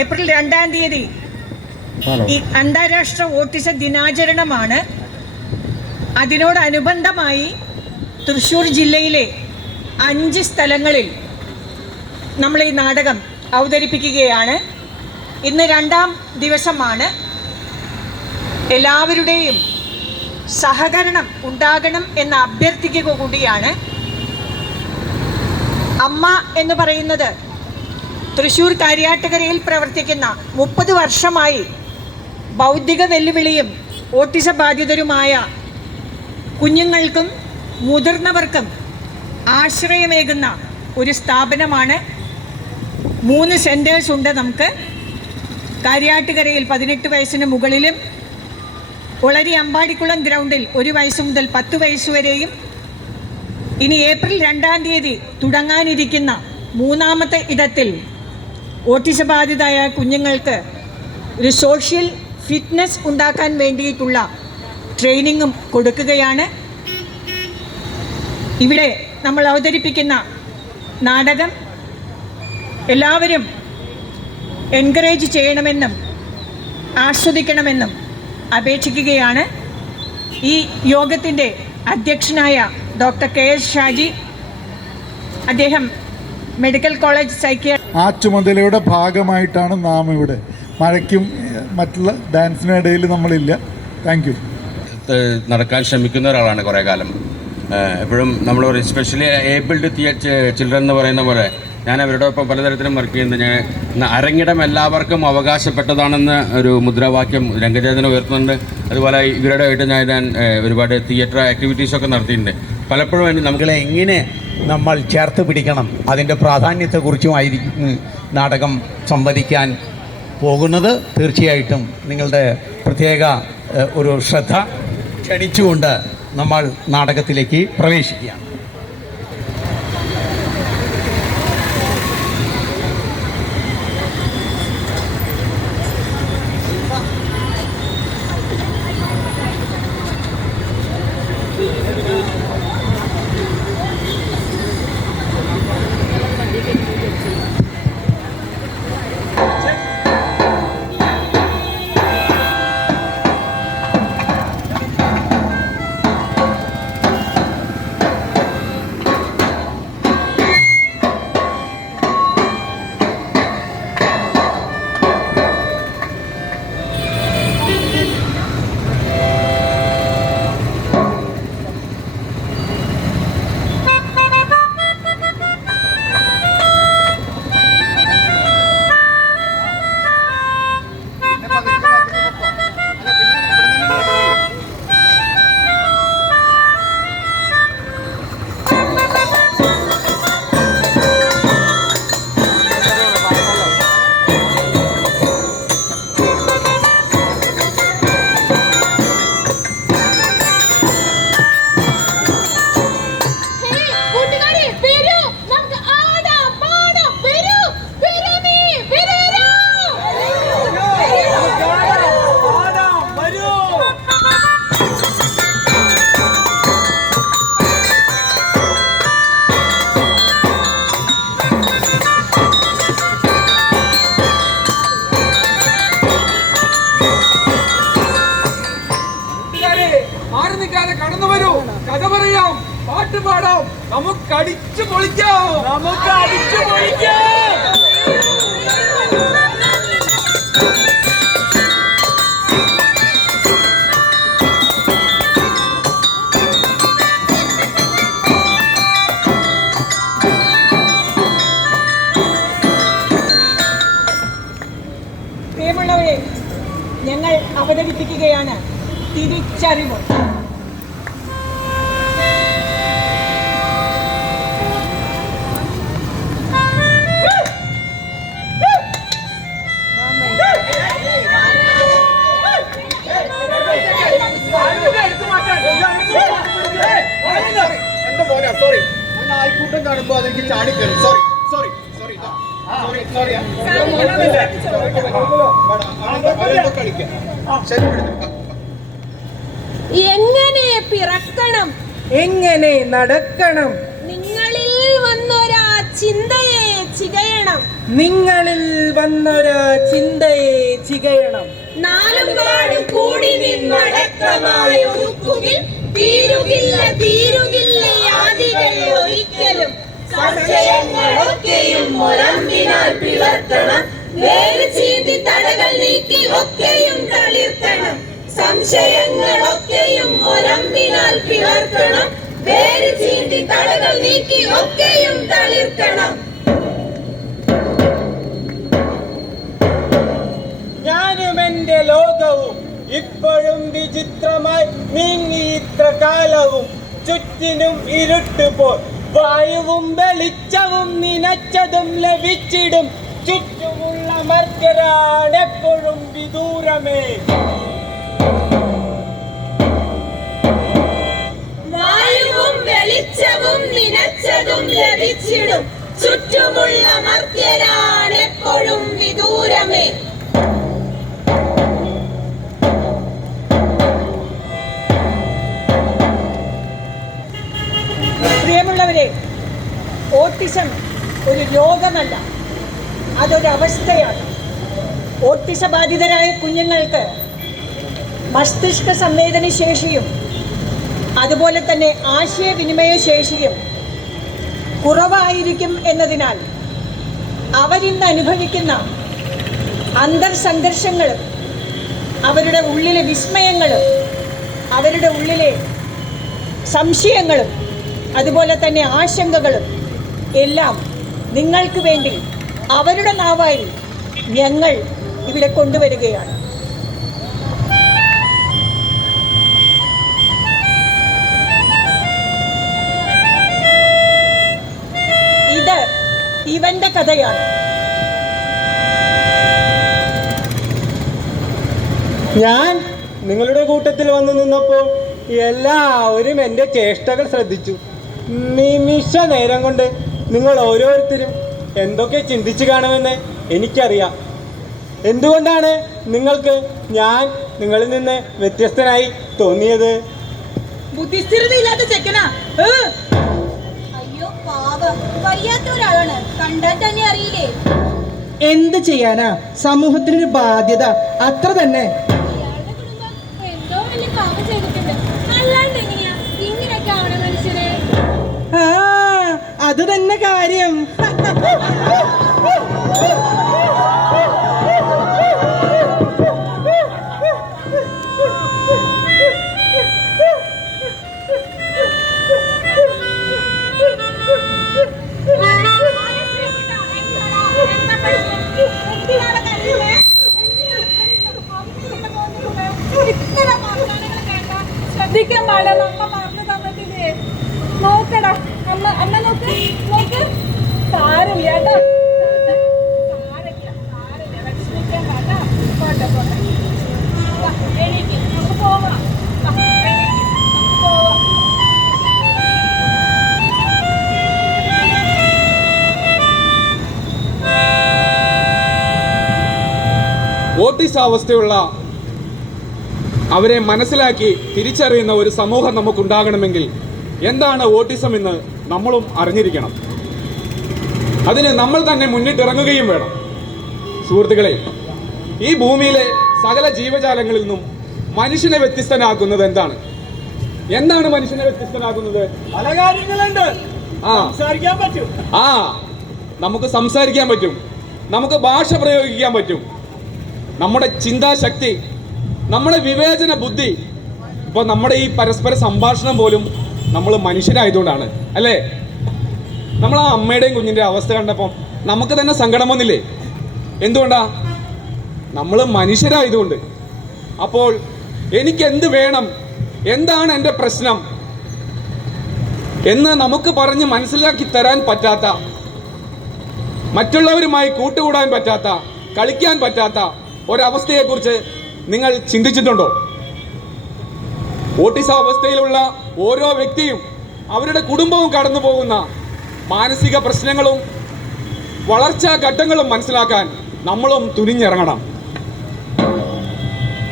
April 2-ാം തീയതി ഈ അന്താരാഷ്ട്ര ഓട്ടിസ ദിനാചരണമാണ്. അതിനോടനുബന്ധമായി തൃശ്ശൂർ ജില്ലയിലെ 5 സ്ഥലങ്ങളിൽ നമ്മൾ ഈ നാടകം അവതരിപ്പിക്കുകയാണ്. ഇന്ന് 2-ാം ദിവസമാണ്. എല്ലാവരുടെയും സഹകരണം ഉണ്ടാകണം എന്ന അഭ്യർത്ഥിക്കുക കൂടിയാണ്. അമ്മ എന്ന് പറയുന്നത് തൃശ്ശൂർ കാര്യാട്ടുകരയിൽ പ്രവർത്തിക്കുന്ന 30 വർഷമായി ബൗദ്ധിക വെല്ലുവിളിയും ഓട്ടിസ ബാധിതരുമായ കുഞ്ഞുങ്ങൾക്കും മുതിർന്നവർക്കും ആശ്രയമേകുന്ന ഒരു സ്ഥാപനമാണ്. 3 സെൻറ്റേഴ്സ് ഉണ്ട് നമുക്ക്. കാര്യാട്ടുകരയിൽ 18 വയസ്സിന് മുകളിലും, ഒളരി അമ്പാടിക്കുളം ഗ്രൗണ്ടിൽ 1 വയസ്സ് മുതൽ 10 വയസ്സ് വരെയും, ഇനി ഏപ്രിൽ 2-ാം തീയതി തുടങ്ങാനിരിക്കുന്ന 3-ാമത്തെ ഇടത്തിൽ ഓട്ടിസ ബാധിതരായ കുഞ്ഞുങ്ങൾക്ക് ഒരു സോഷ്യൽ ഫിറ്റ്നസ് ഉണ്ടാക്കാൻ വേണ്ടിയിട്ടുള്ള ട്രെയിനിങ്ങും കൊടുക്കുകയാണ്. ഇവിടെ നമ്മൾ അവതരിപ്പിക്കുന്ന നാടകം എല്ലാവരും എൻകറേജ് ചെയ്യണമെന്നും ആസ്വദിക്കണമെന്നും അപേക്ഷിക്കുകയാണ്. ഈ യോഗത്തിൻ്റെ അധ്യക്ഷനായ ഡോക്ടർ KS ഷാജി, അദ്ദേഹം മെഡിക്കൽ കോളേജ് സൈക്യാട്രി, ആ ചുമതലയുടെ ഭാഗമായിട്ടാണ് നാം ഇവിടെ. മഴയ്ക്കും മറ്റുള്ള ഡാൻസിനും ഇടയിൽ നമ്മളില്ല. Thank you. നടക്കാൻ ശ്രമിക്കുന്ന ഒരാളാണ് കുറേ കാലം. എപ്പോഴും നമ്മൾ പറയും, സ്പെഷ്യലി ഏബിൾഡ് ചിൽഡ്രൻ എന്ന് പറയുന്ന പോലെ ഞാൻ അവരോടൊപ്പം പലതരത്തിലും വർക്ക് ചെയ്യുന്നത്. ഞാൻ അരങ്ങിടം എല്ലാവർക്കും അവകാശപ്പെട്ടതാണെന്ന് ഒരു മുദ്രാവാക്യം രംഗചേതന ഉയർത്തുന്നുണ്ട്. അതുപോലെ ഇവരുടെ ആയിട്ട് ഞാൻ ഒരുപാട് തിയേറ്റർ ആക്ടിവിറ്റീസൊക്കെ നടത്തിയിട്ടുണ്ട്. പലപ്പോഴും നമ്മളെ എങ്ങനെ നമ്മൾ ചേർത്ത് പിടിക്കണം, അതിൻ്റെ പ്രാധാന്യത്തെക്കുറിച്ചുമായിരിക്കും നാടകം സംവദിക്കാൻ പോകുന്നത്. തീർച്ചയായിട്ടും നിങ്ങളുടെ പ്രത്യേക ഒരു ശ്രദ്ധ ക്ഷണിച്ചുകൊണ്ട് നമ്മൾ നാടകത്തിലേക്ക് പ്രവേശിക്കുകയാണ്. കടന്നു വരൂ, കഥ പറയാം, പാട്ട് പാടാം, നമുക്ക് അടിച്ചു പൊളിക്കാം, നമുക്ക് അടിച്ചു പൊളിക്കാം. പ്രിയമുള്ളവരെ, ഞങ്ങൾ അവതരിപ്പിക്കുകയാണ് തിരിച്ചറിവ്. സോറി, ആൾക്കൂട്ടം കാണുമ്പോ അതെനിക്ക് ചാടിക്കറി. സോറി സോറി സോറി എങ്ങനെ പിറക്കണം, എങ്ങനെ നടക്കണം, നിങ്ങളിൽ വന്നൊരാ ചിന്തയെ ചികയണം. നിങ്ങളിൽ വന്നൊരു ചിന്തയെ ചികയണം. നാലുപാടും കൂടി നിന്നടക്കമായി ഒരുക്കുകിൽ തീരുകില്ല തീരുകില്ല യാതികൾ ഒരിക്കലും. സംശയങ്ങളൊക്കെയും ഒരമ്പിനാൽ പിളർത്തണം. വേര് ചീന്തി തടകൾ നീക്കി ഒക്കെയും തളിർത്തണം. സംശയങ്ങളൊക്കെയും ഒരമ്പിനാൽ പിളർത്തണം. വേര് ചീന്തി തടകൾ നീക്കി ഒക്കെയും തളിർത്തണം. ഞാനും എന്റെ ലോകവും ഇപ്പോഴും വിചിത്രമായി നീങ്ങി ഇത്ര കാലവും. ചുറ്റിനും ഇരുട്ടുപോൽ വായുവും വെളിച്ചവും നിനച്ചതും ലഭിച്ചിടും. ചുറ്റുമുള്ള മർക്കരാണെപ്പോഴും വിദൂരമേ. വായുവും വെളിച്ചവും നിനച്ചതും ലഭിച്ചിടും. ചുറ്റുമുള്ള മർത്യരാണെപ്പോഴും വിദൂരമേ. പ്രിയമുള്ളവരെ, ഓട്ടിസം ഒരു രോഗമല്ല, അതൊരവസ്ഥയാണ്. ഓട്ടിസ ബാധിതരായ കുഞ്ഞുങ്ങൾക്ക് മസ്തിഷ്ക സംവേദന ശേഷിയും അതുപോലെ തന്നെ ആശയവിനിമയ ശേഷിയും കുറവായിരിക്കും എന്നതിനാൽ അവരിന്ന് അനുഭവിക്കുന്ന അന്തർസംഘർഷങ്ങളും അവരുടെ ഉള്ളിലെ വിസ്മയങ്ങളും അവരുടെ ഉള്ളിലെ സംശയങ്ങളും അതുപോലെ തന്നെ ആശങ്കകളും എല്ലാം നിങ്ങൾക്ക് വേണ്ടി അവരുടെ നാവായി ഞങ്ങൾ ഇവിടെ കൊണ്ടുവരികയാണ്. ഇത് ഇവന്റെ കഥയാണ്. ഞാൻ നിങ്ങളുടെ കൂട്ടത്തിൽ വന്നു നിന്നപ്പോൾ എല്ലാവരും എൻ്റെ ചേഷ്ടകൾ ശ്രദ്ധിച്ചു. നിമിഷ നേരം കൊണ്ട് നിങ്ങൾ ഓരോരുത്തരും എന്തൊക്കെ ചിന്തിച്ചു കാണുമെന്ന് എനിക്കറിയാം. എന്തുകൊണ്ടാണ് നിങ്ങൾക്ക് ഞാൻ നിങ്ങളിൽ നിന്ന് വ്യത്യസ്തനായി തോന്നിയത്? ബുദ്ധിസ്ഥിരതയില്ലാത്ത ചെക്കനാ. അയ്യോ പാവം, വയ്യാത്ത ഒരാളാണ്, കണ്ടാൽ തന്നെ അറിയില്ലേ. എന്ത് ചെയ്യാനാ, സമൂഹത്തിനൊരു ബാധ്യത അത്ര തന്നെ. ഇയാളുടെ കുടുംബം എന്തോ വലിയ പാവം ചെയ്തിട്ടുണ്ട്. അല്ലാണ്ട് എങ്ങനെയാ ഇങ്ങനെയൊക്കെ ആവണ മനുഷ്യരെ? ആ, അത് തന്നെ കാര്യം. ശ്രദ്ധിക്കാൻ പാടില്ല, അമ്മ പറഞ്ഞു തന്നിട്ടില്ലേ? നോക്കടാ അമ്മ, അമ്മ നോക്ക് നോക്ക്. സാരമില്ല കേട്ടോ, സാരമില്ല സാരമില്ല, വിഷമിക്കാൻ പാടാ. പോട്ടെ പോട്ടെ, വാ, എണീക്ക്, നമുക്ക് പോവാം. വാ, എണീക്ക്, നമുക്ക് പോവാം. ഓട്ടിസ അവസ്ഥയുള്ള അവരെ മനസ്സിലാക്കി തിരിച്ചറിയുന്ന ഒരു സമൂഹം നമുക്കുണ്ടാകണമെങ്കിൽ എന്താണ് ഓട്ടിസം എന്ന് നമ്മളും അറിഞ്ഞിരിക്കണം. അതിന് നമ്മൾ തന്നെ മുന്നിട്ടിറങ്ങുകയും വേണം. സുഹൃത്തുക്കളെ, ഈ ഭൂമിയിലെ സകല ജീവജാലങ്ങളിൽ നിന്നും മനുഷ്യനെ വ്യത്യസ്തനാക്കുന്നത് എന്താണ്? എന്താണ് മനുഷ്യനെ വ്യത്യസ്തനാക്കുന്നത്? പല കാര്യങ്ങളുണ്ട്. ആ സംസാരിക്കാൻ പറ്റും. നമുക്ക് സംസാരിക്കാൻ പറ്റും, നമുക്ക് ഭാഷ പ്രയോഗിക്കാൻ പറ്റും, നമ്മുടെ ചിന്താശക്തി, നമ്മുടെ വിവേചന ബുദ്ധി. ഇപ്പോൾ നമ്മുടെ ഈ പരസ്പര സംഭാഷണം പോലും നമ്മൾ മനുഷ്യരായതുകൊണ്ടാണ്, അല്ലേ? നമ്മൾ ആ അമ്മയുടെയും കുഞ്ഞിൻ്റെ അവസ്ഥ കണ്ടപ്പം നമുക്ക് തന്നെ സങ്കടം വന്നില്ലേ? എന്തുകൊണ്ടാ? നമ്മൾ മനുഷ്യരായതുകൊണ്ട്. അപ്പോൾ എനിക്ക് എന്ത് വേണം, എന്താണ് എൻ്റെ പ്രശ്നം എന്ന് നമുക്ക് പറഞ്ഞ് മനസ്സിലാക്കി തരാൻ പറ്റാത്ത, മറ്റുള്ളവരുമായി കൂട്ടുകൂടാൻ പറ്റാത്ത, കളിക്കാൻ പറ്റാത്ത ഒരവസ്ഥയെക്കുറിച്ച് നിങ്ങൾ ചിന്തിച്ചിട്ടുണ്ടോ? ഓട്ടിസ അവസ്ഥയിലുള്ള ഓരോ വ്യക്തിയും അവരുടെ കുടുംബവും കടന്നു പോകുന്ന മാനസിക പ്രശ്നങ്ങളും വളർച്ചാ ഘട്ടങ്ങളും മനസ്സിലാക്കാൻ നമ്മളും തുനിഞ്ഞിറങ്ങണം.